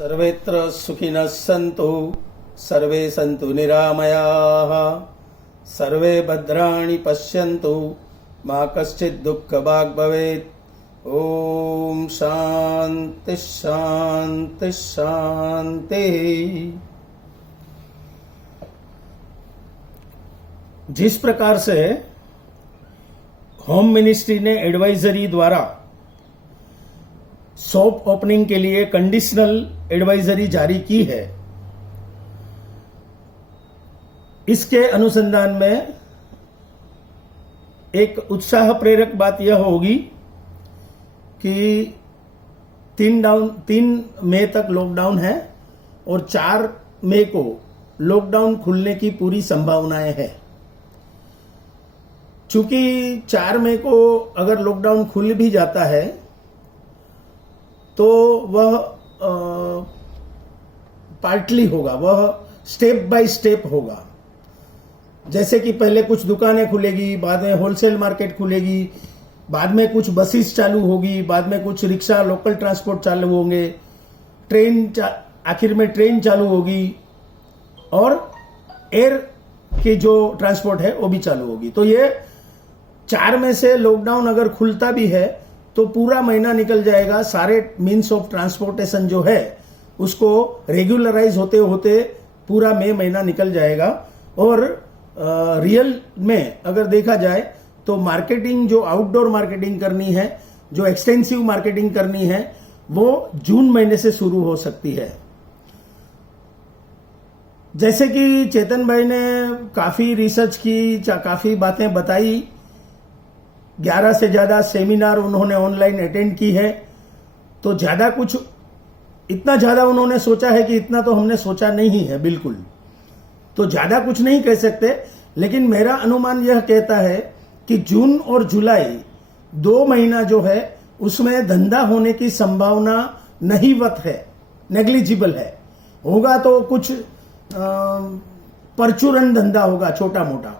सर्वेत्र सुखिनः सन्तु सर्वे सन्तु निरामयाः सर्वे भद्राणि पश्यन्तु मा कश्चित् दुःखभाग् भवेत्। ओम शांति शांति शांति। जिस प्रकार से होम मिनिस्ट्री ने एडवाइजरी द्वारा शॉप ओपनिंग के लिए कंडीशनल एडवाइजरी जारी की है, इसके अनुसंधान में एक उत्साह प्रेरक बात यह होगी कि 3 मई तक लॉकडाउन है और 4 मई को लॉकडाउन खुलने की पूरी संभावनाएं है। चूंकि 4 मई को अगर लॉकडाउन खुल भी जाता है तो वह पार्टली होगा, वह स्टेप बाय स्टेप होगा। जैसे कि पहले कुछ दुकानें खुलेगी, बाद में होलसेल मार्केट खुलेगी, बाद में कुछ बसेस चालू होगी, बाद में कुछ रिक्शा लोकल ट्रांसपोर्ट चालू होंगे, आखिर में ट्रेन चालू होगी और एयर की जो ट्रांसपोर्ट है वो भी चालू होगी। तो ये 4 मई से लॉकडाउन अगर खुलता भी है तो पूरा महीना निकल जाएगा। सारे मीन्स ऑफ ट्रांसपोर्टेशन जो है उसको रेगुलराइज होते होते पूरा मई महीना निकल जाएगा। और रियल में अगर देखा जाए तो मार्केटिंग, जो आउटडोर मार्केटिंग करनी है, जो एक्सटेंसिव मार्केटिंग करनी है, वो जून महीने से शुरू हो सकती है। जैसे कि चेतन भाई ने काफी रिसर्च की, काफी बातें बताई, 11 से ज्यादा सेमिनार उन्होंने ऑनलाइन अटेंड की है। तो ज्यादा कुछ, इतना ज्यादा उन्होंने सोचा है कि इतना तो हमने सोचा नहीं है बिल्कुल, तो ज्यादा कुछ नहीं कह सकते। लेकिन मेरा अनुमान यह कहता है कि जून और जुलाई 2 महीना जो है उसमें धंधा होने की संभावना नहीवत है, नेग्लिजिबल है। होगा तो कुछ परचूरन धंधा होगा, छोटा मोटा।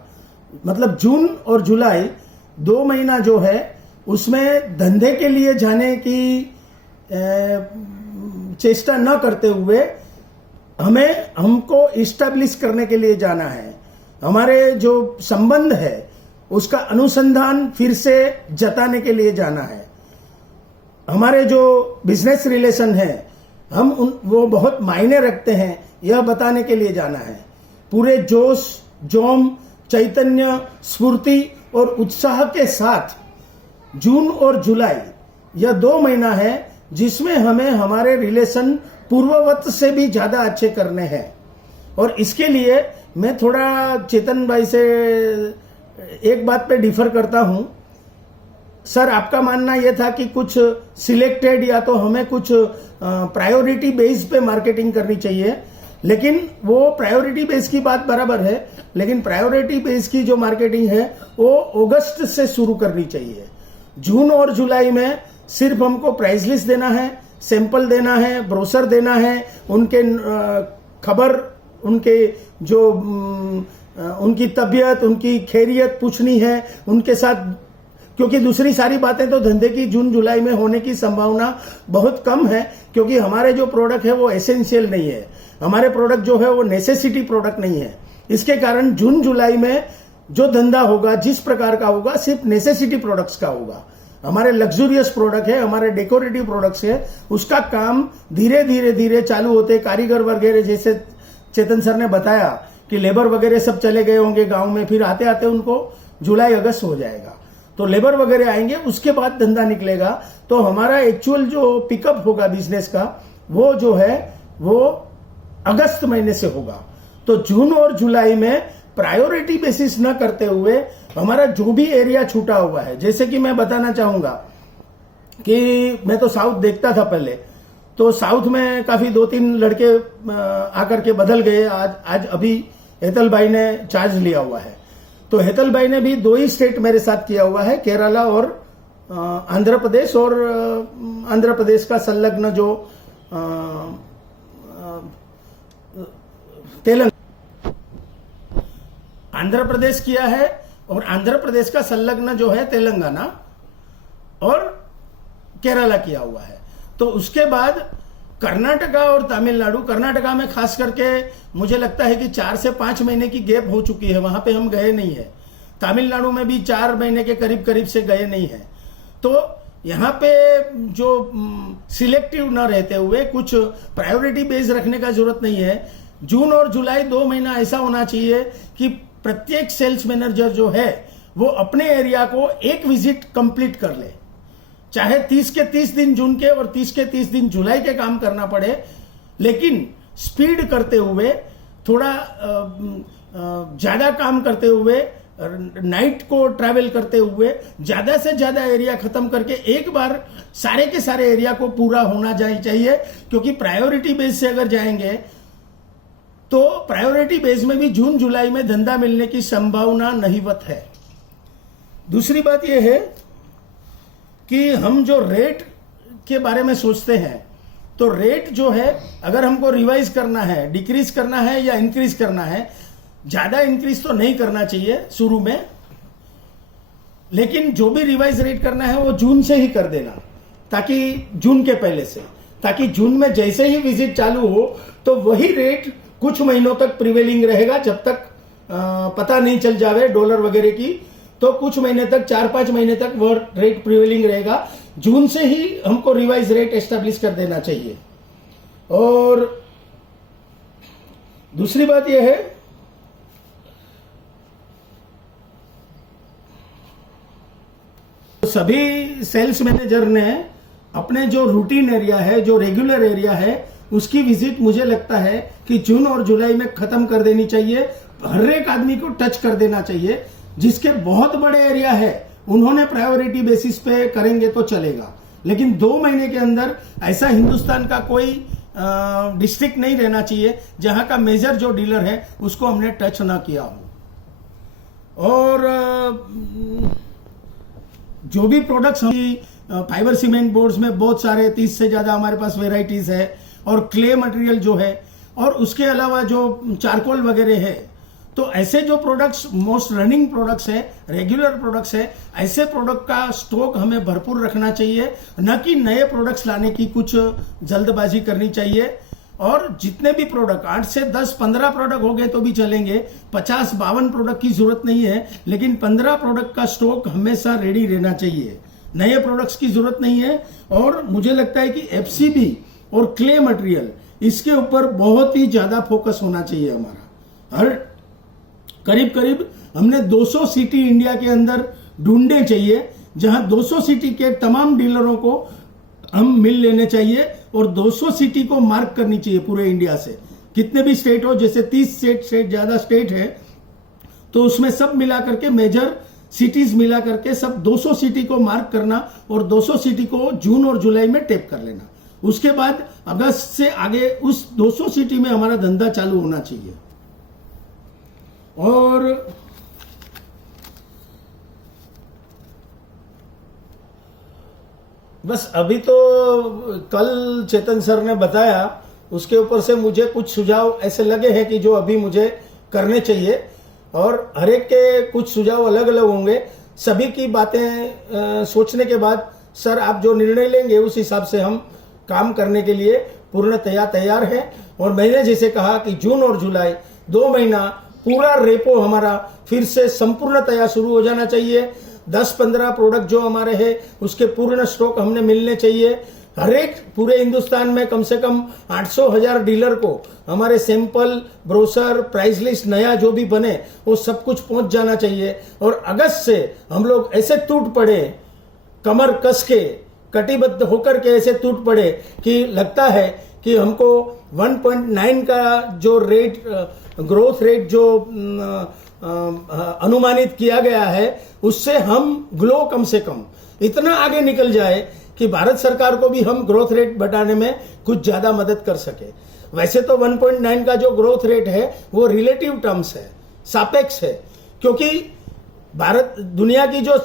मतलब जून और जुलाई 2 महीना जो है उसमें धंधे के लिए जाने की चेष्टा न करते हुए हमको इस्टेब्लिश करने के लिए जाना है। हमारे जो संबंध है उसका अनुसंधान फिर से जताने के लिए जाना है। हमारे जो बिजनेस रिलेशन है वो बहुत मायने रखते हैं, यह बताने के लिए जाना है। पूरे जोश, जोम, चैतन्य, स्फूर्ति और उत्साह के साथ जून और जुलाई यह 2 महीना है जिसमें हमें हमारे रिलेशन पूर्ववत से भी ज्यादा अच्छे करने हैं। और इसके लिए मैं थोड़ा चेतन भाई से एक बात पे डिफर करता हूं। सर, आपका मानना यह था कि कुछ सिलेक्टेड या तो हमें कुछ प्रायोरिटी बेस पे मार्केटिंग करनी चाहिए, लेकिन वो प्रायोरिटी बेस की बात बराबर है, लेकिन प्रायोरिटी बेस की जो मार्केटिंग है वो अगस्त से शुरू करनी चाहिए। जून और जुलाई में सिर्फ हमको प्राइस लिस्ट देना है, सैंपल देना है, ब्रोशर देना है, उनके खबर, उनके जो उनकी तबीयत, उनकी खैरियत पूछनी है उनके साथ, क्योंकि दूसरी सारी बातें तो धंधे की जून जुलाई में होने की संभावना बहुत कम है, क्योंकि हमारे जो प्रोडक्ट है वो एसेंशियल नहीं है, हमारे प्रोडक्ट जो है वो नेसेसिटी प्रोडक्ट नहीं है। इसके कारण जून जुलाई में जो धंधा होगा, जिस प्रकार का होगा, सिर्फ नेसेसिटी प्रोडक्ट्स का होगा। हमारे लग्जूरियस प्रोडक्ट है, हमारे डेकोरेटिव प्रोडक्ट्स है, उसका काम धीरे धीरे धीरे चालू होते। कारीगर वगैरह, जैसे चेतन सर ने बताया कि लेबर वगैरह सब चले गए होंगे गांव में, फिर आते आते उनको जुलाई अगस्त हो जाएगा, तो लेबर वगैरह आएंगे, उसके बाद धंधा निकलेगा। तो हमारा एक्चुअल जो पिकअप होगा बिजनेस का, वो जो है वो अगस्त महीने से होगा। तो जून और जुलाई में प्रायोरिटी बेसिस न करते हुए हमारा जो भी एरिया छूटा हुआ है, जैसे कि मैं बताना चाहूंगा कि मैं तो साउथ देखता था पहले, तो साउथ में काफी 2-3 लड़के आकर के बदल गए। आज अभी हेतल भाई ने चार्ज लिया हुआ है, तो हेतल भाई ने भी 2 ही स्टेट मेरे साथ किया हुआ है, केरला और आंध्र प्रदेश, और आंध्र प्रदेश का संलग्न जो तेलंगाना, आंध्र प्रदेश किया है, और आंध्र प्रदेश का संलग्न जो है तेलंगाना और केरला किया हुआ है। तो उसके बाद कर्नाटका और तमिलनाडु, कर्नाटका में खास करके मुझे लगता है कि 4 से 5 महीने की गैप हो चुकी है, वहां पे हम गए नहीं है। तमिलनाडु में भी 4 महीने के करीब करीब से गए नहीं है। तो यहाँ पे जो सिलेक्टिव न रहते हुए कुछ प्रायोरिटी बेस रखने का जरूरत नहीं है। जून और जुलाई 2 महीना ऐसा होना चाहिए कि प्रत्येक सेल्स मैनेजर जो है वो अपने एरिया को एक विजिट कंप्लीट कर ले, चाहे 30 के 30 दिन जून के और 30 के 30 दिन जुलाई के काम करना पड़े, लेकिन स्पीड करते हुए, थोड़ा ज्यादा काम करते हुए, नाइट को ट्रैवल करते हुए ज्यादा से ज्यादा एरिया खत्म करके एक बार सारे के सारे एरिया को पूरा होना चाहिए। क्योंकि प्रायोरिटी बेस से अगर जाएंगे तो प्रायोरिटी बेस में भी जून जुलाई में धंधा मिलने की संभावना नहीवत है। दूसरी बात यह है कि हम जो रेट के बारे में सोचते हैं, तो रेट जो है अगर हमको रिवाइज करना है, डिक्रीज करना है या इंक्रीज करना है, ज्यादा इंक्रीज तो नहीं करना चाहिए शुरू में, लेकिन जो भी रिवाइज रेट करना है वो जून से ही कर देना, ताकि जून के पहले से, ताकि जून में जैसे ही विजिट चालू हो तो वही रेट कुछ महीनों तक प्रिवेलिंग रहेगा, जब तक पता नहीं चल जावे डॉलर वगैरह की। तो कुछ महीने तक, 4-5 महीने तक वो रेट प्रिवेलिंग रहेगा। जून से ही हमको रिवाइज रेट एस्टेब्लिश कर देना चाहिए। और दूसरी बात यह है सभी सेल्स मैनेजर ने अपने जो रूटीन एरिया है, जो रेगुलर एरिया है, उसकी विजिट मुझे लगता है कि जून और जुलाई में खत्म कर देनी चाहिए। हर एक आदमी को टच कर देना चाहिए। जिसके बहुत बड़े एरिया है उन्होंने प्रायोरिटी बेसिस पे करेंगे तो चलेगा, लेकिन 2 महीने के अंदर ऐसा हिंदुस्तान का कोई डिस्ट्रिक्ट नहीं रहना चाहिए जहां का मेजर जो डीलर है उसको हमने टच ना किया हो। और जो भी प्रोडक्ट्स हम फाइबर सीमेंट बोर्ड्स में बहुत सारे 30 से ज्यादा हमारे पास वेराइटीज है, और क्ले मटेरियल जो है, और उसके अलावा जो चारकोल वगैरह है, तो ऐसे जो प्रोडक्ट्स मोस्ट रनिंग प्रोडक्ट्स है, रेगुलर प्रोडक्ट्स है, ऐसे प्रोडक्ट का स्टॉक हमें भरपूर रखना चाहिए, न कि नए प्रोडक्ट्स लाने की कुछ जल्दबाजी करनी चाहिए। और जितने भी प्रोडक्ट 8 से 10, 15 प्रोडक्ट हो गए तो भी चलेंगे, 50-52 प्रोडक्ट की जरूरत नहीं है, लेकिन 15 प्रोडक्ट का स्टॉक हमेशा रेडी रहना चाहिए। नए प्रोडक्ट्स की जरूरत नहीं है। और मुझे लगता है कि एफसीबी और क्ले मटेरियल, इसके ऊपर बहुत ही ज्यादा फोकस होना चाहिए हमारा। हर करीब हमने 200 सिटी इंडिया के अंदर ढूंढने चाहिए, जहां 200 सिटी के तमाम डीलरों को हम मिल लेने चाहिए, और 200 सिटी को मार्क करनी चाहिए पूरे इंडिया से। कितने भी स्टेट हो, जैसे 30 स्टेट ज्यादा स्टेट है, तो उसमें सब मिला करके, मेजर सिटीज मिला करके सब 200 सिटी को मार्क करना, और 200 सिटी को जून और जुलाई में टेप कर लेना। उसके बाद अगस्त से आगे उस 200 सिटी में हमारा धंधा चालू होना चाहिए। और बस अभी तो कल चेतन सर ने बताया, उसके ऊपर से मुझे कुछ सुझाव ऐसे लगे हैं कि जो अभी मुझे करने चाहिए, और हर एक के कुछ सुझाव अलग अलग होंगे। सभी की बातें सोचने के बाद सर आप जो निर्णय लेंगे उस हिसाब से हम काम करने के लिए पूर्णतया तैयार है। और मैंने जैसे कहा कि जून और जुलाई 2 महीना पूरा रेपो हमारा फिर से संपूर्णतया शुरू हो जाना चाहिए। 10-15 प्रोडक्ट जो हमारे हैं उसके पूर्ण स्टॉक हमने मिलने चाहिए। हर एक पूरे हिंदुस्तान में कम से कम 800,000 डीलर को हमारे सैंपल, ब्रोशर, प्राइस लिस्ट नया जो भी बने वो सब कुछ पहुंच जाना चाहिए। और अगस्त से हम लोग ऐसे टूट पड़े, कमर कस के, कटिबद्ध होकर के ऐसे टूट पड़े कि लगता है कि हमको 1.9 का जो रेट, ग्रोथ रेट जो अनुमानित किया गया है, उससे हम ग्लो कम से कम इतना आगे निकल जाए कि भारत सरकार को भी हम ग्रोथ रेट बढ़ाने में कुछ ज्यादा मदद कर सके। वैसे तो 1.9 का जो ग्रोथ रेट है वो रिलेटिव टर्म्स है, सापेक्ष है, क्योंकि भारत, दुनिया की जो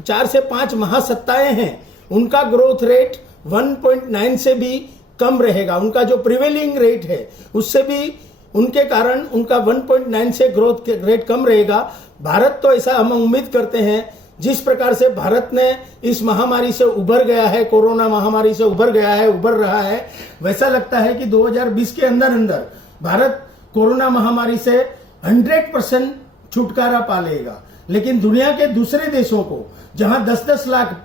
4 से 5 महासत्ताएं हैं उनका ग्रोथ रेट 1.9 से भी कम रहेगा। उनका जो प्रिवेलिंग रेट है उससे भी, उनके कारण उनका 1.9 से ग्रोथ रेट कम रहेगा। भारत तो ऐसा हम उम्मीद करते हैं जिस प्रकार से भारत ने इस महामारी से उभर गया है, कोरोना महामारी से उभर गया है, उभर रहा है, वैसा लगता है कि 2020 के अंदर अंदर भारत कोरोना महामारी से 100% छुटकारा पा लेगा। लेकिन दुनिया के दूसरे देशों को, जहां 10-10 लाख,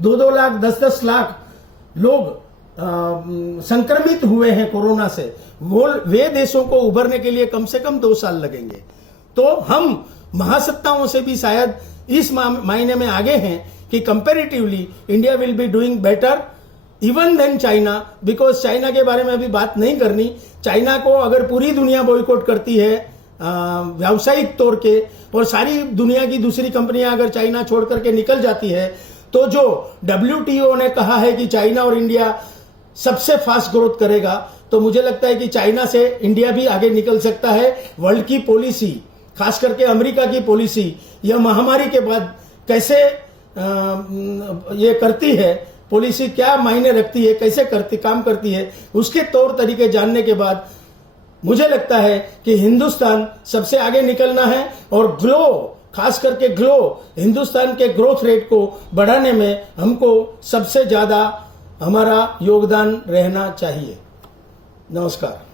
2-2 लाख, 10-10 लाख लोग संक्रमित हुए हैं कोरोना से, वे देशों को उभरने के लिए कम से कम 2 साल लगेंगे। तो हम महासत्ताओं से भी शायद इस मायने में आगे हैं कि comparatively India will be doing better even than China, because China के बारे में अभी बात नहीं करनी। चाइना को अगर पूरी दुनिया बॉयकॉट करती है व्यावसायिक तौर के, और सारी दुनिया की दूसरी कंपनियां अगर चाइना छोड़ करके निकल जाती है, तो जो WTO ने कहा है कि चाइना और इंडिया सबसे फास्ट ग्रोथ करेगा, तो मुझे लगता है कि चाइना से इंडिया भी आगे निकल सकता है। वर्ल्ड की पॉलिसी, खास करके अमेरिका की पॉलिसी, यह महामारी के बाद कैसे ये करती है, पॉलिसी क्या मायने रखती है, कैसे काम करती है, उसके तौर तरीके जानने के बाद मुझे लगता है कि हिंदुस्तान सबसे आगे निकलना है, और खास करके हिंदुस्तान के ग्रोथ रेट को बढ़ाने में हमको सबसे ज्यादा हमारा योगदान रहना चाहिए। नमस्कार।